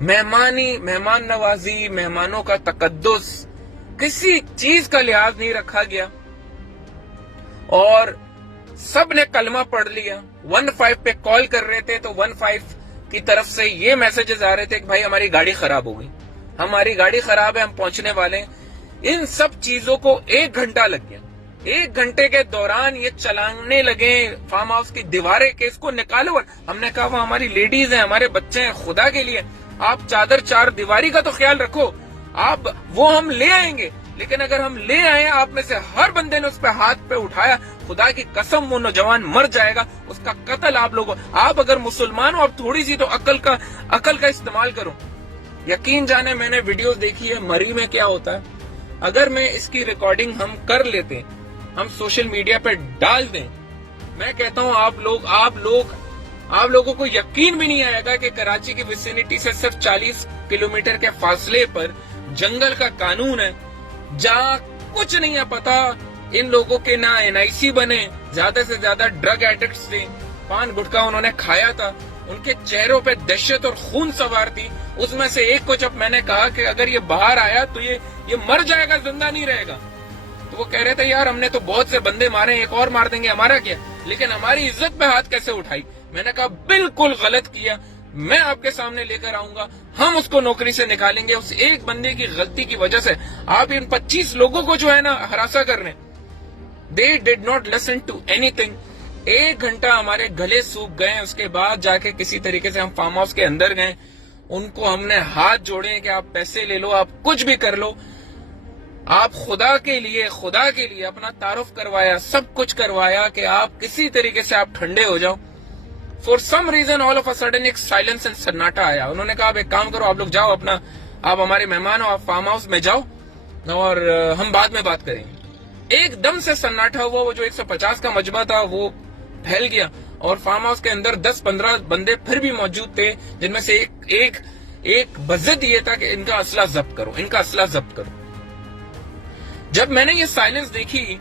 مہمان نوازی, مہمانوں کا تقدس, کسی چیز کا لحاظ نہیں رکھا گیا اور سب نے کلمہ پڑھ لیا. 15 پہ کال کر رہے تھے تو 15 کی طرف سے یہ میسجز آ رہے تھے کہ بھائی ہماری گاڑی خراب ہو گئی, ہماری گاڑی خراب ہے, ہم پہنچنے والے ہیں. ان سب چیزوں کو 1 گھنٹہ لگ گیا. 1 گھنٹے کے دوران یہ چلانے لگے فارم ہاؤس کی دیواریں کہ اس کو نکالو. ہم نے کہا وہ ہماری لیڈیز ہیں, ہمارے بچے ہیں, خدا کے لیے آپ چادر چار دیواری کا تو خیال رکھو. آپ وہ ہم لے آئیں گے, لیکن اگر ہم لے آئے آپ میں سے ہر بندے نے اس پہ ہاتھ پہ اٹھایا, خدا کی قسم وہ نوجوان مر جائے گا, اس کا قتل آپ لوگوں. آپ اگر مسلمان ہو آپ تھوڑی سی تو عقل کا استعمال کرو. یقین جانے میں نے ویڈیوز دیکھی ہے مری میں کیا ہوتا ہے. اگر میں اس کی ریکارڈنگ ہم کر لیتے, ہم سوشل میڈیا پہ ڈال دیں, میں کہتا ہوں آپ لوگوں کو یقین بھی نہیں آئے گا کہ کراچی کی ویسینٹی سے صرف 40 کلومیٹر کے فاصلے پر جنگل کا قانون ہے, جہاں کچھ نہیں ہے پتا. ان لوگوں کے نہ NIC بنے, زیادہ سے زیادہ ڈرگ ایڈکٹس تھے, پان گٹکا انہوں نے کھایا تھا, ان کے چہروں پہ دہشت اور خون سوار تھی. اس میں سے ایک کو جب میں نے کہا کہ اگر یہ باہر آیا تو یہ مر جائے گا, زندہ نہیں رہے گا, تو وہ کہہ رہے تھے یار ہم نے تو بہت سے بندے مارے ہیں, ایک اور مار دیں گے, ہمارا کیا, لیکن ہماری عزت پہ ہاتھ کیسے اٹھائی. میں نے کہا بالکل غلط کیا, میں آپ کے سامنے لے کر آؤں گا, ہم اس کو نوکری سے نکالیں گے. اس ایک بندے کی غلطی کی وجہ سے آپ ان 25 لوگوں کو جو ہے نا ہراساں کر رہے ہیں. They did not listen to anything. 1 گھنٹہ ہمارے گلے سوکھ گئے. اس کے بعد جا کے کسی طریقے سے ہم فارم ہاؤس کے اندر گئے, ان کو ہم نے ہاتھ جوڑے کہ آپ پیسے لے لو, آپ کچھ بھی کر لو, آپ خدا کے لیے اپنا تعارف کروایا, سب کچھ کروایا کہ آپ کسی طریقے سے آپ ٹھنڈے ہو جاؤ. For some reason all of a sudden ایک سائلنس اینڈ سناٹا آیا. انہوں نے کہا آپ ایک کام کرو, آپ لوگ جاؤ اپنا, آپ ہمارے مہمان ہو, آپ فارم ہاؤس میں جاؤ اور ہم بعد میں بات کریں گے. ایک دم سے سناٹا ہوا. وہ جو 150 کا مجمع تھا وہ پھیل گیا اور فارم ہاؤس کے اندر 10-15 بندے پھر بھی موجود تھے, جن میں سے ایک بزد یہ تھا کہ ان کا اسلحہ ضبط کرو. جب میں نے یہ سائلنس دیکھی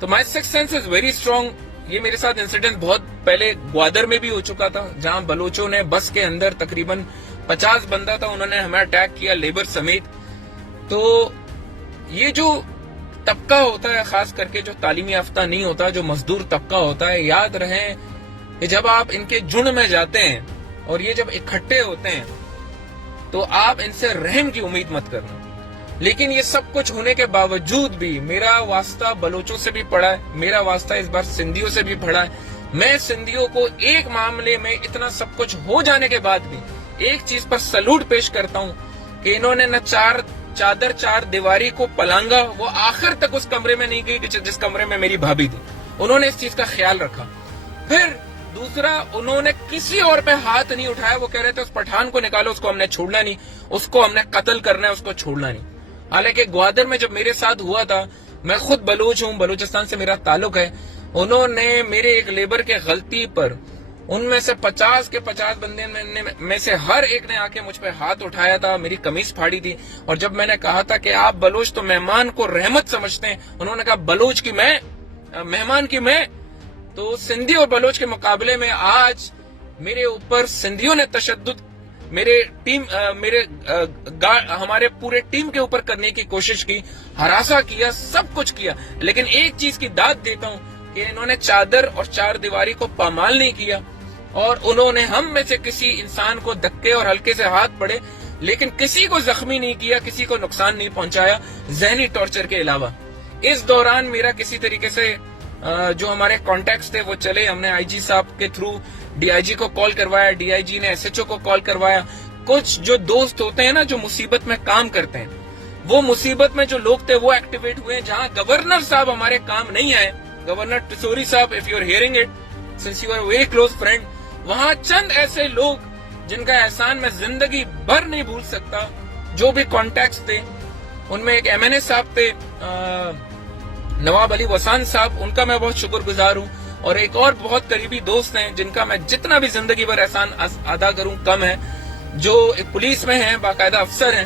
تو my six sense is very strong. یہ میرے ساتھ انسیڈنٹ بہت پہلے گوادر میں بھی ہو چکا تھا, جہاں بلوچوں نے بس کے اندر تقریباً 50 بندہ تھا, انہوں نے ہمیں اٹیک کیا لیبر سمیت. تو یہ جو طبقہ ہوتا ہے, خاص کر کے جو تعلیمی یافتہ نہیں ہوتا, جو مزدور طبقہ ہوتا ہے, یاد رہے کہ جب آپ ان کے جھنڈ میں جاتے ہیں اور یہ جب اکٹھے ہوتے ہیں تو آپ ان سے رحم کی امید مت کرنا. لیکن یہ سب کچھ ہونے کے باوجود بھی میرا واسطہ بلوچوں سے بھی پڑا ہے, میرا واسطہ اس بار سندھیوں سے بھی پڑا ہے. میں سندھیوں کو ایک معاملے میں اتنا سب کچھ ہو جانے کے بعد بھی ایک چیز پر سلوٹ پیش کرتا ہوں کہ انہوں نے نہ چادر چار دیواری کو پلانگا, وہ آخر تک اس کمرے میں نہیں گئی جس کمرے میں میری بھابھی تھی. انہوں نے اس چیز کا خیال رکھا. پھر دوسرا, انہوں نے کسی اور پہ ہاتھ نہیں اٹھایا. وہ کہہ رہے تھے اس پٹھان کو نکالو, اس کو ہم نے چھوڑنا نہیں, اس کو ہم نے قتل کرنا ہے, اس کو چھوڑنا نہیں. حالانکہ گوادر میں جب میرے ساتھ ہوا تھا, میں خود بلوچ ہوں, بلوچستان سے میرا تعلق ہے, انہوں نے میرے ایک لیبر کے غلطی پر ان میں سے 50 کے 50 بندے میں سے ہر ایک نے آ کے مجھ پہ ہاتھ اٹھایا تھا, میری قمیص پھاڑی تھی. اور جب میں نے کہا تھا کہ آپ بلوچ تو مہمان کو رحمت سمجھتے ہیں, انہوں نے کہا بلوچ کی میں, مہمان کی میں. تو سندھی اور بلوچ کے مقابلے میں آج میرے اوپر سندھیوں نے تشدد ہمارے پورے ٹیم کے اوپر کرنے کی کوشش کی, ہراساں کیا, سب کچھ کیا. لیکن ایک چیز کی داد دیتا ہوں کہ انہوں نے چادر اور چار دیواری کو پامال نہیں کیا, اور انہوں نے ہم میں سے کسی انسان کو دھکے اور ہلکے سے ہاتھ پڑے لیکن کسی کو زخمی نہیں کیا, کسی کو نقصان نہیں پہنچایا ذہنی ٹارچر کے علاوہ. اس دوران میرا کسی طریقے سے جو ہمارے کانٹیکٹس تھے وہ چلے. ہم نے IG صاحب کے تھرو DIG کو کال کروایا, DIG نے SHO کو کال کروایا. کچھ جو دوست ہوتے ہیں نا جو مصیبت میں کام کرتے ہیں, وہ مصیبت میں جو لوگ تھے وہ ایکٹیویٹ ہوئے. جہاں گورنر صاحب ہمارے کام نہیں آئے, گورنر ٹسوری صاحب, if you are hearing it, since you are a very close friend, وہاں چند ایسے لوگ جن کا احسان میں زندگی بھر نہیں بھول سکتا, جو بھی کانٹیکٹس تھے, ان میں ایک MNA صاحب تھے, نواب علی وسان صاحب, ان کا میں بہت شکر گزار ہوں. اور ایک اور بہت قریبی دوست ہیں جن کا میں جتنا بھی زندگی بھر احسان ادا کروں کم ہے, جو ایک پولیس میں ہیں, باقاعدہ افسر ہیں.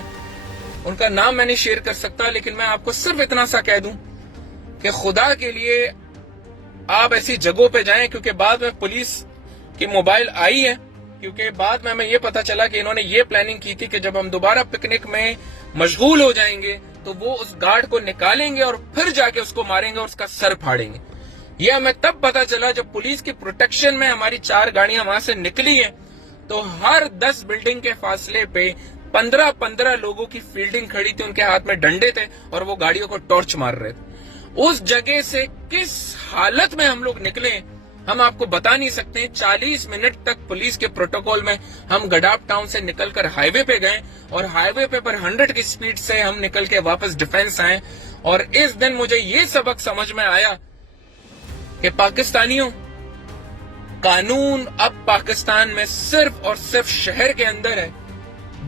ان کا نام میں نہیں شیئر کر سکتا, لیکن میں آپ کو صرف اتنا سا کہہ دوں کہ خدا کے لیے آپ ایسی جگہوں پہ جائیں, کیونکہ بعد میں پولیس کی موبائل آئی ہے کہ کیونکہ بعد میں ہمیں یہ پتا چلا کہ انہوں نے یہ پلاننگ کی تھی کہ جب ہم دوبارہ پکنک میں مشغول ہو جائیں گے تو وہ اس گارڈ کو نکالیں گے اور پھر جا کے اس کو ماریں گے اور اس کا سر پھاڑیں گے. یہ ہمیں تب پتا چلا جب پولیس کی پروٹیکشن میں ہماری 4 گاڑیاں وہاں سے نکلی ہیں تو ہر 10 بلڈنگ کے فاصلے پہ 15 لوگوں کی فیلڈنگ کھڑی تھی, ان کے ہاتھ میں ڈنڈے تھے اور وہ گاڑیوں کو ٹارچ مار رہے تھے. اس جگہ سے کس حالت میں ہم لوگ نکلے ہم آپ کو بتا نہیں سکتے. 40 منٹ تک پولیس کے پروٹوکول میں ہم گڈاپ ٹاؤن سے نکل کر ہائی وے پہ گئے اور ہائی وے پہ پر 100 کی سپیڈ سے ہم نکل کے واپس ڈیفینس آئے. اور اس دن مجھے یہ سبق سمجھ میں آیا کہ پاکستانیوں, قانون اب پاکستان میں صرف اور صرف شہر کے اندر ہے.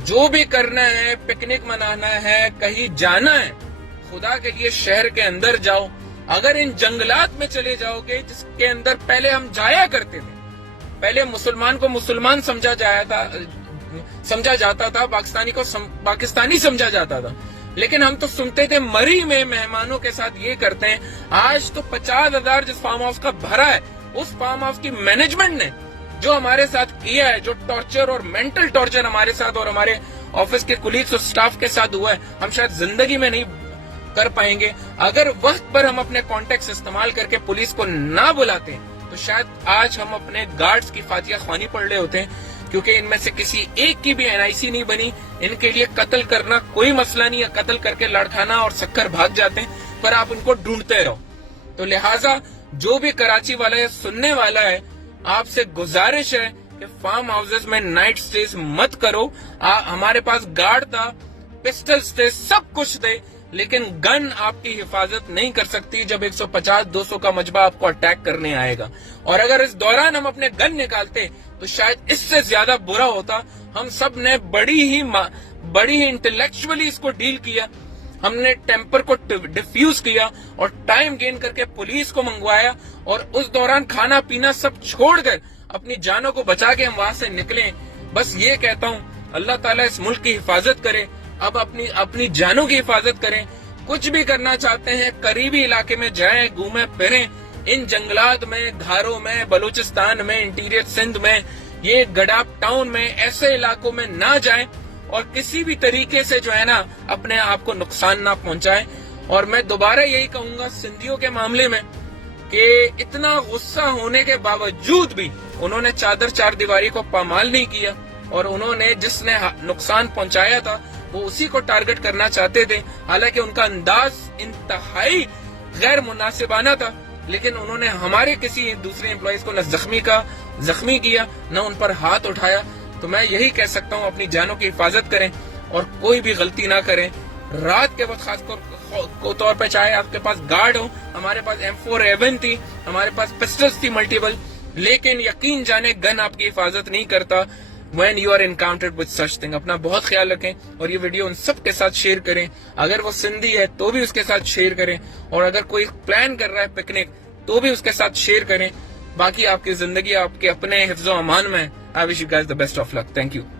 جو بھی کرنا ہے, پکنک منانا ہے, کہیں جانا ہے, خدا کے لیے شہر کے اندر جاؤ. اگر ان جنگلات میں چلے جاؤ گے جس کے اندر پہلے ہم جایا کرتے تھے, پہلے مسلمان کو مسلمان سمجھا جاتا تھا, پاکستانی کو پاکستانی سمجھا جاتا تھا, لیکن ہم تو سنتے تھے مری میں مہمانوں کے ساتھ یہ کرتے ہیں. آج تو 50,000 جس فارم ہاؤس کا بھرا ہے, اس فارم ہاؤس کی مینجمنٹ نے جو ہمارے ساتھ کیا ہے, جو ٹارچر اور مینٹل ٹارچر ہمارے ساتھ اور ہمارے آفس کے کولیگز اور سٹاف کے ساتھ ہوا ہے, ہم شاید زندگی میں نہیں کر پائیں گے. اگر وقت پر ہم اپنے کانٹیکٹس استعمال کر کے پولیس کو نہ بلاتے تو شاید آج ہم اپنے گارڈز کی فاتحہ خوانی پڑھ رہے ہوتے ہیں, کیونکہ ان میں سے کسی ایک کی بھی NIC نہیں بنی. ان کے لیے قتل کرنا کوئی مسئلہ نہیں ہے, قتل کر کے لڑکھانا اور سکر بھاگ جاتے ہیں, پر آپ ان کو ڈھونڈتے رہو. تو لہٰذا جو بھی کراچی والا ہے, سننے والا ہے, آپ سے گزارش ہے کہ فارم ہاؤسز میں نائٹ سٹیز مت کرو. ہمارے پاس گارڈ تھا, پسٹلز تھے, سب کچھ تھے, لیکن گن آپ کی حفاظت نہیں کر سکتی جب 150-200 کا مجمع آپ کو اٹیک کرنے آئے گا. اور اگر اس دوران ہم اپنے گن نکالتے تو شاید اس سے زیادہ برا ہوتا. ہم سب نے بڑی ہی انٹلیکچولی اس کو ڈیل کیا. ہم نے ٹیمپر کو ڈیفیوز کیا اور ٹائم گین کر کے پولیس کو منگوایا, اور اس دوران کھانا پینا سب چھوڑ کر اپنی جانوں کو بچا کے ہم وہاں سے نکلے. بس یہ کہتا ہوں, اللہ تعالیٰ اس ملک کی حفاظت کرے. اب اپنی جانوں کی حفاظت کریں. کچھ بھی کرنا چاہتے ہیں قریبی علاقے میں جائیں, گھومیں پھریں. ان جنگلات میں, گھاروں میں, بلوچستان میں, انٹیریئر سندھ میں, یہ گڈاپ ٹاؤن میں, ایسے علاقوں میں نہ جائیں اور کسی بھی طریقے سے جو ہے نا اپنے آپ کو نقصان نہ پہنچائیں. اور میں دوبارہ یہی کہوں گا سندھیوں کے معاملے میں کہ اتنا غصہ ہونے کے باوجود بھی انہوں نے چار دیواری کو پامال نہیں کیا, اور انہوں نے جس نے نقصان پہنچایا تھا وہ اسی کو ٹارگٹ کرنا چاہتے تھے. حالانکہ ان کا انداز انتہائی غیر مناسبانہ تھا, لیکن انہوں نے ہمارے کسی دوسرے امپلائیز کو نہ زخمی کیا, نہ ان پر ہاتھ اٹھایا. تو میں یہی کہہ سکتا ہوں, اپنی جانوں کی حفاظت کریں اور کوئی بھی غلطی نہ کریں. رات کے وقت خاص طور پہ, چاہے آپ کے پاس گارڈ ہو, ہمارے پاس M4A1 تھی, ہمارے پاس پسٹلز تھی ملٹیپل, لیکن یقین جانے گن آپ کی حفاظت نہیں کرتا when you are encountered with such thing. اپنا بہت خیال رکھیں اور یہ ویڈیو ان سب کے ساتھ شیئر کریں. اگر وہ سندھی ہے تو بھی اس کے ساتھ شیئر کریں, اور اگر کوئی پلان کر رہا ہے پکنک تو بھی اس کے ساتھ شیئر کریں. باقی آپ کی زندگی آپ کے اپنے حفظ و امان میں. I wish you guys the best of luck. Thank you.